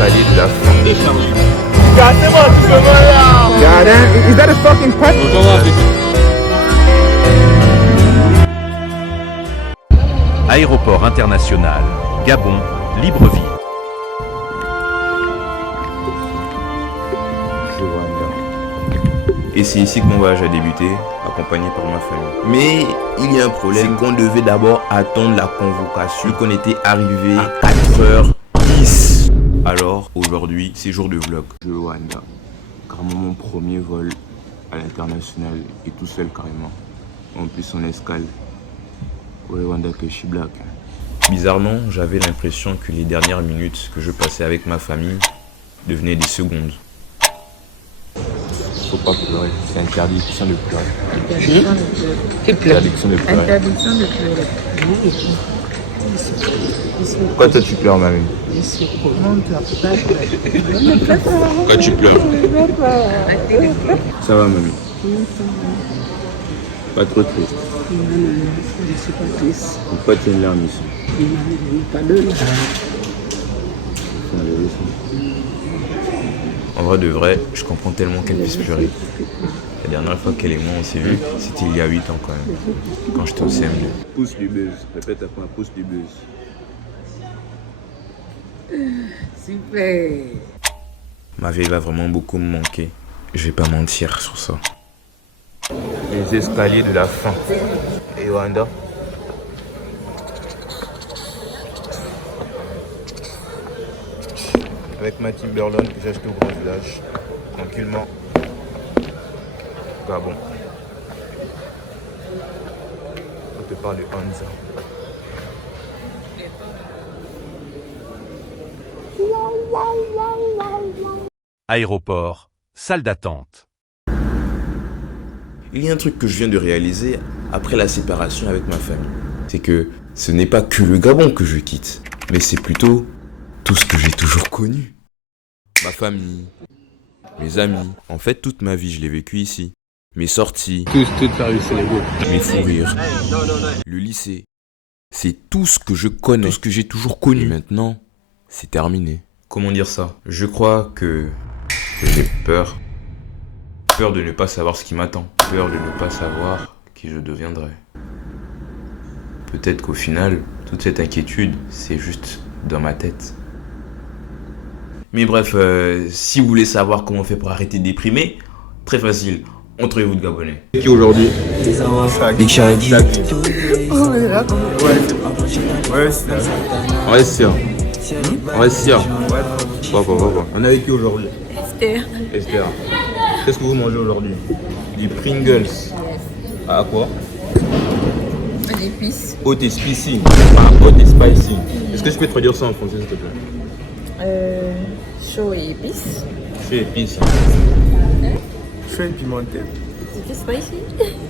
escaliers de la fin. God damn, is that a fucking pet? Aéroport international, Gabon, Libreville. Et c'est ici que mon voyage a débuté, accompagné par ma famille. Mais il y a un problème, c'est qu'on devait d'abord attendre la convocation, qu'on était arrivé à 4h10. Alors, aujourd'hui, c'est jour de vlog. Je vais au Rwanda, carrément mon premier vol à l'international et tout seul carrément. En plus, on escale au Rwanda que je suis black. Bizarrement, j'avais l'impression que les dernières minutes que je passais avec ma famille devenaient des secondes. Faut pas pleurer, c'est interdiction de pleurer. Interdiction de pleurer. Interdiction de pleurer. Pourquoi toi tu pleures, mamie? Pourquoi tu pleures? Ça va, mamie? Pas trop triste? Non, je ne suis pas triste. Pourquoi tu as une larme ici? Je n'ai pas de larmes. En vrai de vrai, je comprends tellement qu'elle puisse pleurer. La dernière fois qu'elle et moi on s'est vus, c'était il y a 8 ans quand même, quand j'étais au CM2. Pousse du buzz, répète après, pousse du buzz. Super. Ma vie va vraiment beaucoup me manquer, je vais pas mentir sur ça. Les escaliers de la fin. Et Rwanda. Avec ma Timberland que j'ai acheté au Grand Village, tranquillement. Gabon. On te parle de Hanza. Aéroport, salle d'attente. Il y a un truc que je viens de réaliser après la séparation avec ma famille. C'est que ce n'est pas que le Gabon que je quitte, mais c'est plutôt tout ce que j'ai toujours connu. Ma famille, mes amis. En fait, toute ma vie, je l'ai vécu ici. Mes sorties, Toute ta vie, c'est les gars. mes fous rires, le lycée. C'est tout ce que je connais, tout ce que j'ai toujours connu. Et maintenant, c'est terminé. Comment dire ça? Je crois que j'ai peur. Peur de ne pas savoir ce qui m'attend. Peur de ne pas savoir qui je deviendrai. Peut-être qu'au final, toute cette inquiétude, c'est juste dans ma tête. Mais bref, si vous voulez savoir comment on fait pour arrêter de déprimer, très facile, entourez-vous de Gabonais. Qui aujourd'hui? Big Shaggy. On reste sûr. Pourquoi? On est avec qui aujourd'hui? Esther. Qu'est-ce que vous mangez aujourd'hui? Des Pringles. À quoi? Des épices. Hot et spicy. Pas hot et spicy. Est-ce que je peux te redire ça en français s'il te plaît? Chaud et épices. Chaud et épices. Chaud et pimenté. C'était spicy.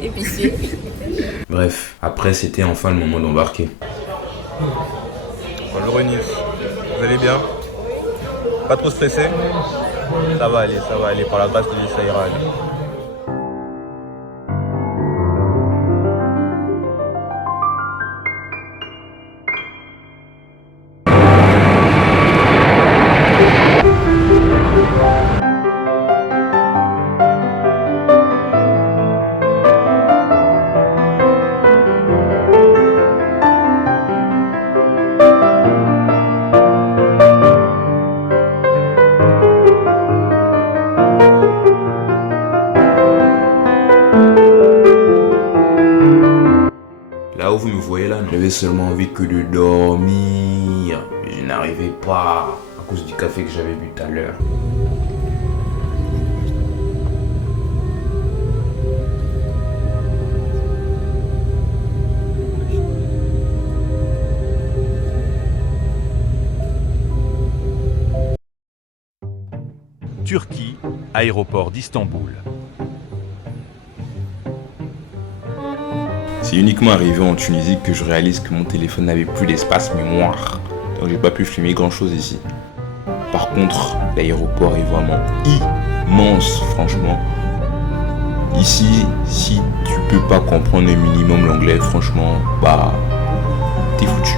Épicé. Bref, après c'était enfin le moment d'embarquer. Bonjour Eunice, vous allez bien? Pas trop stressé? Ça va aller, par la grâce de Dieu, ça ira aller. Là où vous me voyez là, j'avais seulement envie que de dormir. Mais je n'arrivais pas à cause du café que j'avais bu tout à l'heure. Turquie, aéroport d'Istanbul. C'est uniquement arrivé en Tunisie que je réalise que mon téléphone n'avait plus d'espace mémoire. Donc j'ai pas pu filmer grand chose ici. Par contre, l'aéroport est vraiment immense, franchement. Ici, si tu peux pas comprendre un minimum l'anglais, franchement, bah, t'es foutu.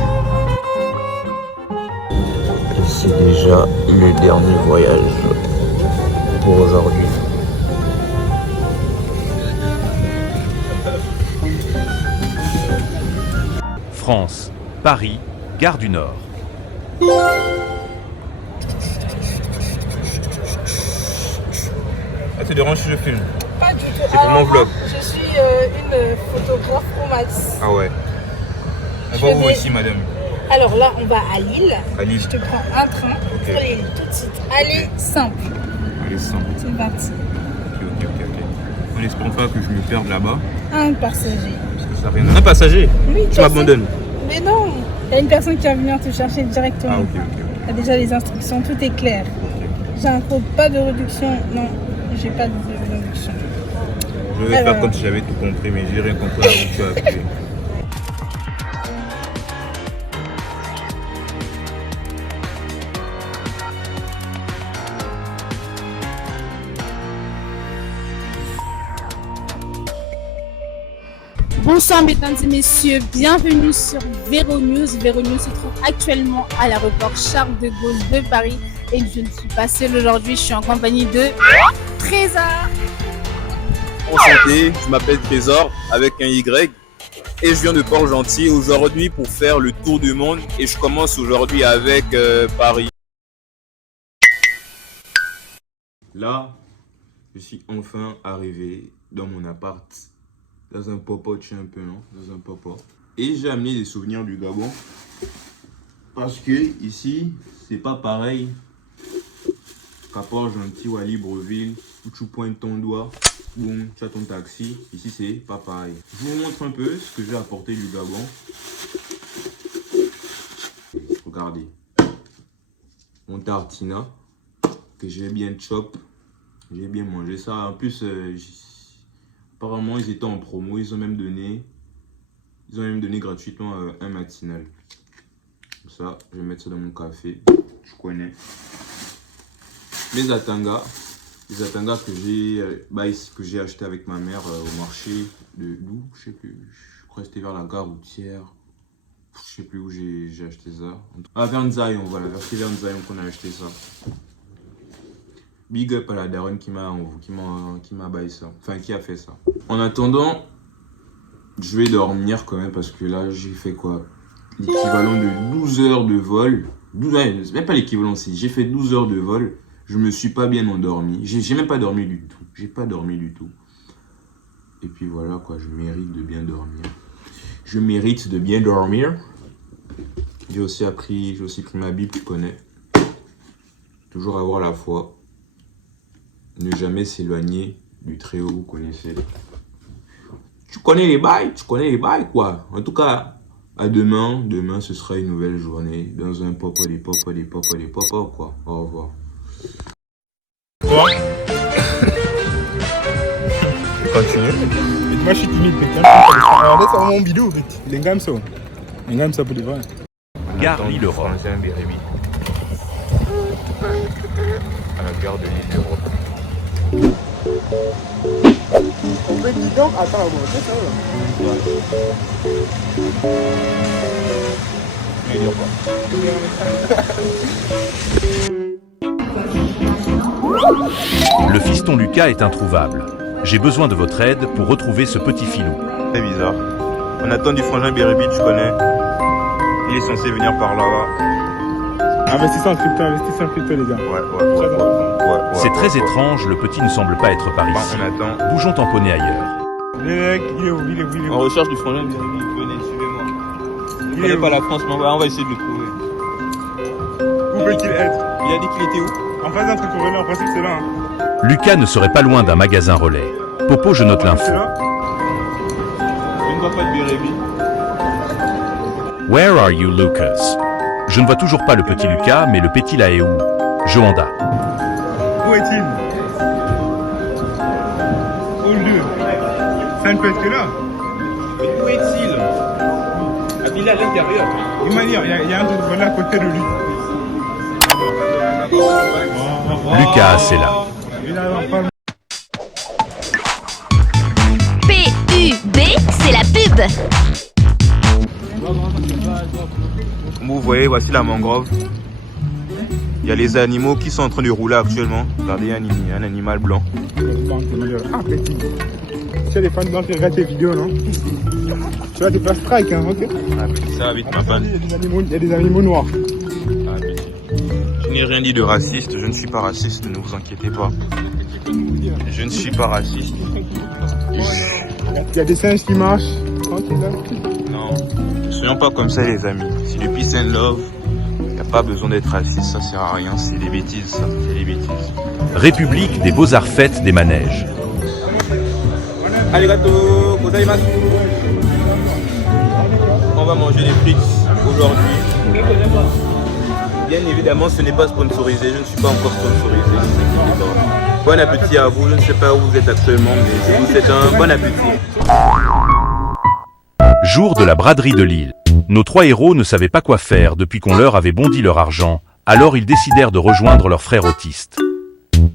c'est déjà le dernier voyage pour aujourd'hui. France, Paris, gare du Nord. Ça te dérange si je filme? Pas du tout. C'est pour mon vlog. Je suis une photographe pro max. Ah ouais. On Je va où vais- ici, madame? Alors là, on va à Lille. À Lille. Je te prends un train pour Lille tout de suite. Allez, simple. Allez, simple. C'est parti. Ok. On n'espère pas que je me perde là-bas. Un passager. Parce que ça n'a rien à... Un passager? Oui, Tu m'abandonnes? Mais non, il y a une personne qui va venir te chercher directement. Ah ok. Il y a déjà les instructions, tout est clair. J'ai un code, pas de réduction. Non, j'ai pas de réduction. Je vais Alors. faire comme si j'avais tout compris, mais j'ai rien compris à où tu as appuyé. Bonsoir mesdames et messieurs, bienvenue sur Véronews. Véronews se trouve actuellement à l'aéroport Charles de Gaulle de Paris et je ne suis pas seule aujourd'hui, je suis en compagnie de Trésor. Enchanté, je m'appelle Trésor avec un Y et je viens de Port-Gentil aujourd'hui pour faire le tour du monde et je commence aujourd'hui avec Paris. Là, je suis enfin arrivé dans mon appart, dans un popote, un peu, non? Dans un popote. Et j'ai amené des souvenirs du Gabon parce que ici, c'est pas pareil qu'à Port-Gentil ou à Libreville où tu pointes ton doigt. Boum, tu as ton taxi. Ici, c'est pas pareil. Je vous montre un peu ce que j'ai apporté du Gabon. Regardez. Mon tartina que j'ai bien chop. J'ai bien mangé ça. En plus, apparemment, ils étaient en promo. Ils ont même donné gratuitement un matinal. Comme ça, je vais mettre ça dans mon café. Je connais. Mes atangas. Les atangas que j'ai acheté avec ma mère au marché de d'où, je sais plus, je crois que c'était vers la gare routière, je sais plus où j'ai acheté ça. Ah, vers Nzayon, voilà, vers Nzayon qu'on a acheté ça. Big up à la daronne qui m'a baillé ça, enfin qui a fait ça. En attendant, je vais dormir quand même parce que là j'ai fait quoi, l'équivalent de 12 heures de vol, 12, même pas l'équivalent, si j'ai fait 12 heures de vol. Je me suis pas bien endormi. J'ai même pas dormi du tout. J'ai pas dormi du tout. Et puis voilà quoi, je mérite de bien dormir. Je mérite de bien dormir. J'ai aussi pris ma Bible, tu connais. Toujours avoir la foi. Ne jamais s'éloigner du Très-Haut, vous connaissez. Tu connais les bails quoi. En tout cas, à demain. Demain, ce sera une nouvelle journée. Dans un pop quoi. Au revoir. Continue. Moi je suis timide, putain. Regardez ça mon vidéo, les gars ça. Les gars ça pour de vrai. Gare Lille-Europe. À la gare de Lille-Europe. Dis donc, attends, bon, c'est ça là. Mais il y a pas. Le fiston Lucas est introuvable. J'ai besoin de votre aide pour retrouver ce petit filou. C'est bizarre. On attend du frangin Bérébi, tu connais. Il est censé venir par là-bas. Investissez en crypto, les gars. Ouais. C'est très étrange, le petit ne semble pas être par Bon, ici. on attend. Bougeons tamponner ailleurs. Les mecs, il est où? En recherche du frangin Bérébi, venez, suivez-moi. Je Il est connais où? pas la France, mais on va essayer de le trouver. Où peut-il être? Il a dit qu'il était où? En face d'un truc relais, en principe c'est là. Hein. Lucas ne serait pas loin d'un magasin relais. Popo, je note l'info. C'est là? Je ne vois pas de Bérébi. Where are you, Lucas? Je ne vois toujours pas le petit Lucas, mais le petit là est où? Joanda. Où est-il? Au lieu. Ça ne peut être que là. Mais où est-il? Il est à l'intérieur. Il m'a dit, il y a un truc relais à côté de lui. Lucas, c'est là. Il a pas. PUB, c'est la pub. Comme vous voyez, voici la mangrove. Il y a les animaux qui sont en train de rouler actuellement. Regardez un animal blanc. Ah, petit. Tu as des fans blancs qui regardent tes vidéos, non? Tu vas te faire strike, hein, ok? Ah, petit, ça va vite, ma fan. Il y a des animaux noirs. Ah, petit. Je n'ai rien dit de raciste, je ne suis pas raciste, ne vous inquiétez pas. Je ne suis pas raciste. Il y a des singes qui marchent. Tranquille, là. Non, ne soyons pas comme ça les amis. Si le peace and love, il n'y a pas besoin d'être raciste, ça sert à rien, c'est des bêtises ça, c'est des bêtises. République des Beaux-Arts Fêtes des Manèges. Arigato gozaimasu. On va manger des frites aujourd'hui. Bien évidemment, ce n'est pas sponsorisé, je ne suis pas encore sponsorisé, ne vous inquiétez pas. Bon appétit à vous, je ne sais pas où vous êtes actuellement, mais je vous souhaite un bon appétit. Jour de la braderie de Lille. Nos trois héros ne savaient pas quoi faire depuis qu'on leur avait bondi leur argent, alors ils décidèrent de rejoindre leur frère autiste. Bon,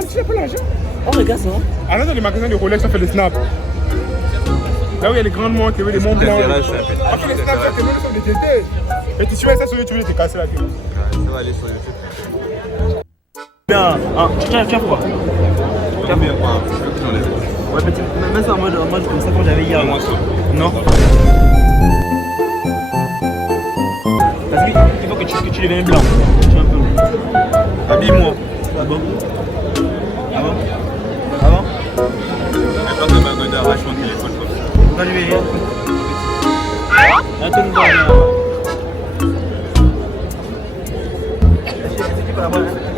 tu n'as pas l'argent? Oh, regarde ça. Ah là, dans les magasins de Rolex, ça fait des snaps. Là où il y a les grandes montres, il y avait les montres blancs. Ah, tu les snaps, ça te met sur des TT. Et tu vois ça sur YouTube, tu te casses la gueule. Ça va aller sur YouTube. Bien, tiens quoi? Tiens bien quoi? Ouais, petit, mets ça en mode comme ça comme j'avais hier. Non. Vas-y, il faut que tu deviennes blanc. Tu es un peu. Habille-moi. Ah bon? Ah bon? Ah bon? Mais pas que Magoda arrache mon téléphone comme ça. On va lui aller. Attends, nous allons.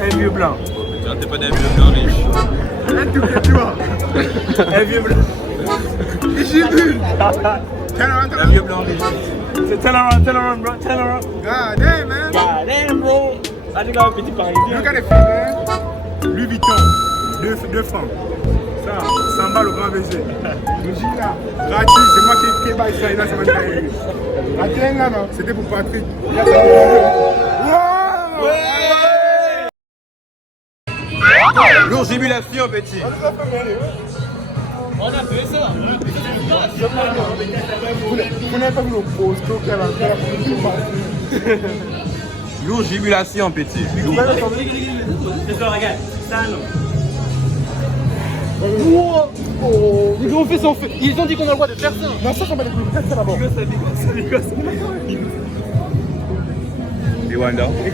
Un vieux blanc. T'es pas d'un vieux blanc riche. Un tout petit toi. Un vieux blanc. J'ai vu. Un vieux blanc riche. C'est turn around, bro. Turn around. God damn, man. God damn, bro. Ah, tu as un petit parisien. Look at the feet, man. Louis Vuitton, 2 francs. Ça, 100 balles au grand baiser. Le jean là, gratuit, c'est moi qui baille ça, là, c'est moi qui baille. La tienne là, non, c'était pour Patrick. Là, c'est pour ouais. Lourd jubilation, petit. On a fait ça. Vous n'avez pas vu le posto qu'il y a là. Lourd jubilation, petit. C'est ça, regarde. Ça, non. Wow. Oh, ils ont fait son fait. Ils ont dit qu'on a le droit de faire ça. Non, ça, on va les couper. Faites ça d'abord. Et Wanda. Et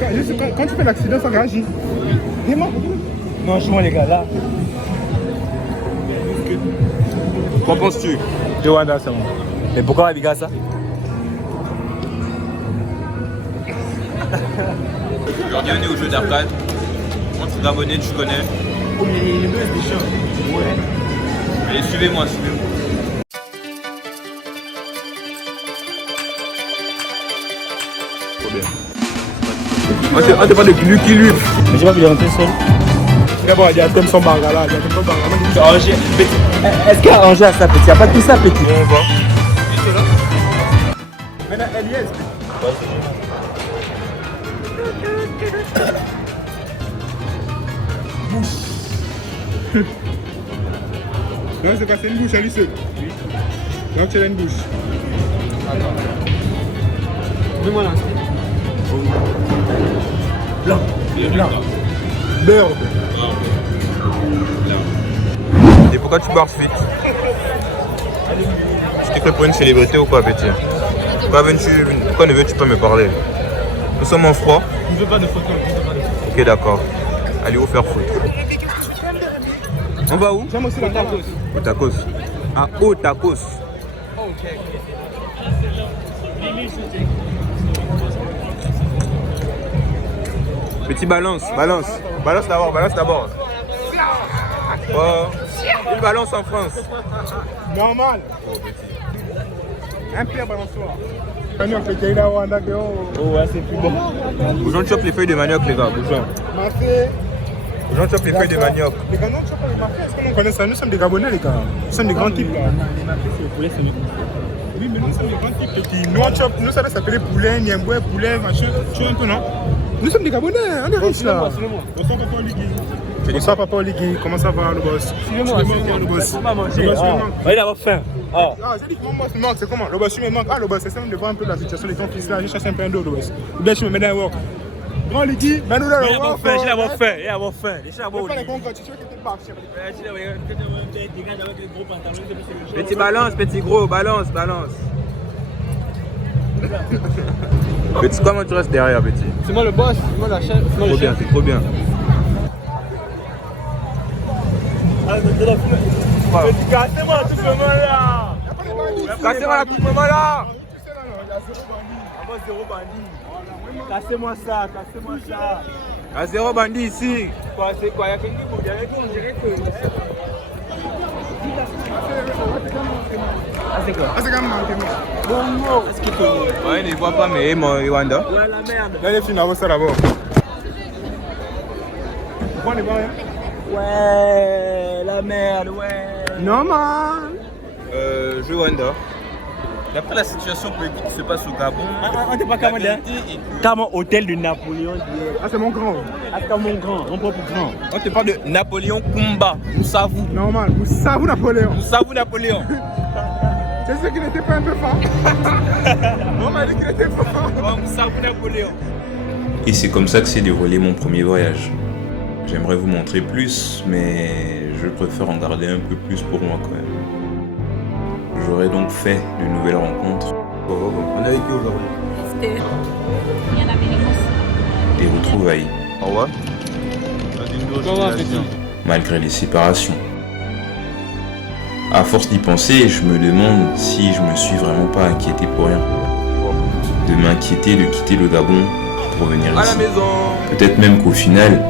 quand tu fais l'accident, ça réagit. Dis-moi. Non, chez moi, les gars, là. Qu'en penses-tu? Et Wanda, c'est bon. Mais pourquoi les gars ça? Aujourd'hui, on est au jeu d'arcade. Entre d'abonnés, tu connais. Oh, mais les deux, c'est chiant. Ouais. Allez, suivez-moi, suivez-moi. Trop bien. Ah, t'es pas de Lucky Luke. Mais j'ai pas pu les rentrer seul. D'abord, il y a Tom son Bangala. Il y a Tom son Bangala. Angers, est-ce qu'il y a Angers à ça, petit? Il n'y a pas tout ça, petit. On va. Maintenant, Elias. Bouche. Non, c'est pas, c'est une bouche à lui seul. Donc, tu as une bouche. Donne-moi là. Blanc. Blanc. Beurre. Et pourquoi tu barres vite? Je t'ai cru pour une célébrité ou quoi, petit? Pourquoi ne veux-tu pas me parler? Nous sommes en froid. Je ne veux pas de photos. Ok, d'accord. Allez vous faire foutre. On va où? J'aime aussi la tacos. Au tacos. Ah, au tacos. Petit balance, balance. Balance d'abord, balance d'abord. Oh, une balance en France. Normal. Un pire balançoire. Manioc, le Kaila Wanda, Oh, ouais, c'est plus bon. Bougeons chope les feuilles de manioc, les gars. Bougeons. Mafé. Bougeons chope les feuilles de manioc. Les Ghanais ne chopent pas les mafés. Est-ce qu'on connaît ça? Nous sommes des Gabonais, les gars. Nous sommes des grands types. Là. Les mafés, c'est le poulet, c'est le Oui, mais nous sommes des grands types qui nous on chope. Nous, ça doit s'appeler poulet, niemboué, poulet, machin. Tu vois un peu, non? Nous sommes des Gabonais, on est riches là. Bonsoir, papa Oligui. Bonsoir, papa Oligui. Comment ça va, le boss? Suivez-moi, le boss. On va manger. Le boss, il manque. On va avoir faim. Ah, j'ai dit que mon boss me manque, c'est comment? Le boss, il me manque. Ah, le boss, c'est ça de voir un peu la situation des gens qui sont là. J'ai cherché un peu un dos, le boss. Le boss, je me mets dans le work. Grand Liki, mais nous là, J'ai d'abord faim, j'ai d'abord faim, j'ai d'abord faim. Déjà On d'abord. va pas les concours, tu sais que t'es pas cher. Petit balance, petit gros, balance, balance. Petit, comment tu restes derrière, petit? C'est moi le boss, c'est moi la chef, c'est moi le Trop bien, chef. c'est trop bien. Cassez-moi tout le monde là. Cassez-moi la coupe, maman là. Zéro bandit. Cassez-moi ça, cassez-moi ça. À zéro bandit ici. Quoi, c'est quoi? Il y a quelqu'un qui on dirait que. Ah, c'est quoi? Ah, c'est quand même manqué. Bongo. Est-ce qu'il te. Ouais, il ne voit pas, mais Rwanda. Ouais, la merde. Là, les filles, on va ça d'abord. Pourquoi on est pas rien? Ouais, la merde, ouais. Non, man. Je Rwanda. D'après la situation politique qui se passe au Gabon, On t'est pas Camerounais? Comme hôtel de Napoléon d'hier. Ah, c'est mon grand. Ah, comme mon grand, mon propre grand. on te parle de Napoléon Kumba. Moussavou. Normal, vous savez Napoléon. Moussavou Napoléon. C'est sûr qu'il n'était pas un peu fort. On m'a dit qu'il était pas fort. Moussavou Napoléon. Et c'est comme ça que s'est déroulé mon premier voyage. J'aimerais vous montrer plus, mais je préfère en garder un peu plus pour moi quand même. J'aurais donc fait de nouvelles rencontres, On a vécu au Gabon. Esther. des retrouvailles, Au revoir. malgré les séparations. À force d'y penser, je me demande si je me suis vraiment pas inquiété pour rien. De m'inquiéter de quitter le Gabon pour venir À la ici. maison. Peut-être même qu'au final,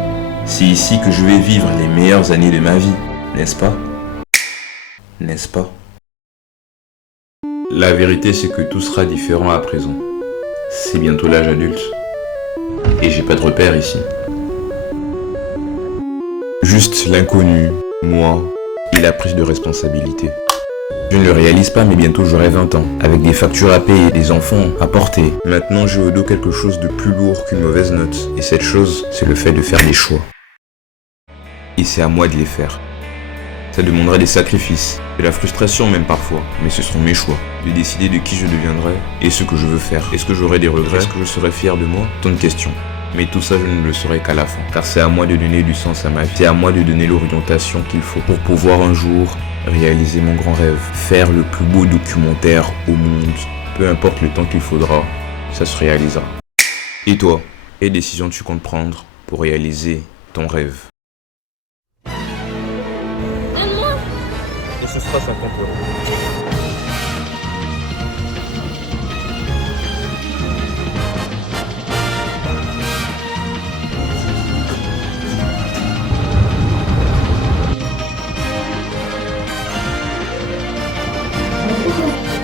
c'est ici que je vais vivre les meilleures années de ma vie, n'est-ce pas? N'est-ce pas? La vérité, c'est que tout sera différent à présent. C'est bientôt l'âge adulte. Et j'ai pas de repère ici. Juste l'inconnu, moi, et la prise de responsabilité. Je ne le réalise pas, mais bientôt j'aurai 20 ans, avec des factures à payer, des enfants à porter. Maintenant, j'ai au dos quelque chose de plus lourd qu'une mauvaise note. Et cette chose, c'est le fait de faire des choix. Et c'est à moi de les faire. Ça demandera des sacrifices, de la frustration même parfois, mais ce seront mes choix. De décider de qui je deviendrai et ce que je veux faire. Est-ce que j'aurai des regrets? Est-ce que je serai fier de moi? Tant de questions. Mais tout ça, je ne le saurai qu'à la fin. Car c'est à moi de donner du sens à ma vie. C'est à moi de donner l'orientation qu'il faut pour pouvoir un jour réaliser mon grand rêve. Faire le plus beau documentaire au monde. Peu importe le temps qu'il faudra, ça se réalisera. Et toi, quelle décision tu comptes prendre pour réaliser ton rêve? Et ce sera 50 euros.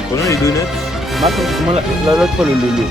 Prenons les donuts. Maintenant, comment l'autre le lolo.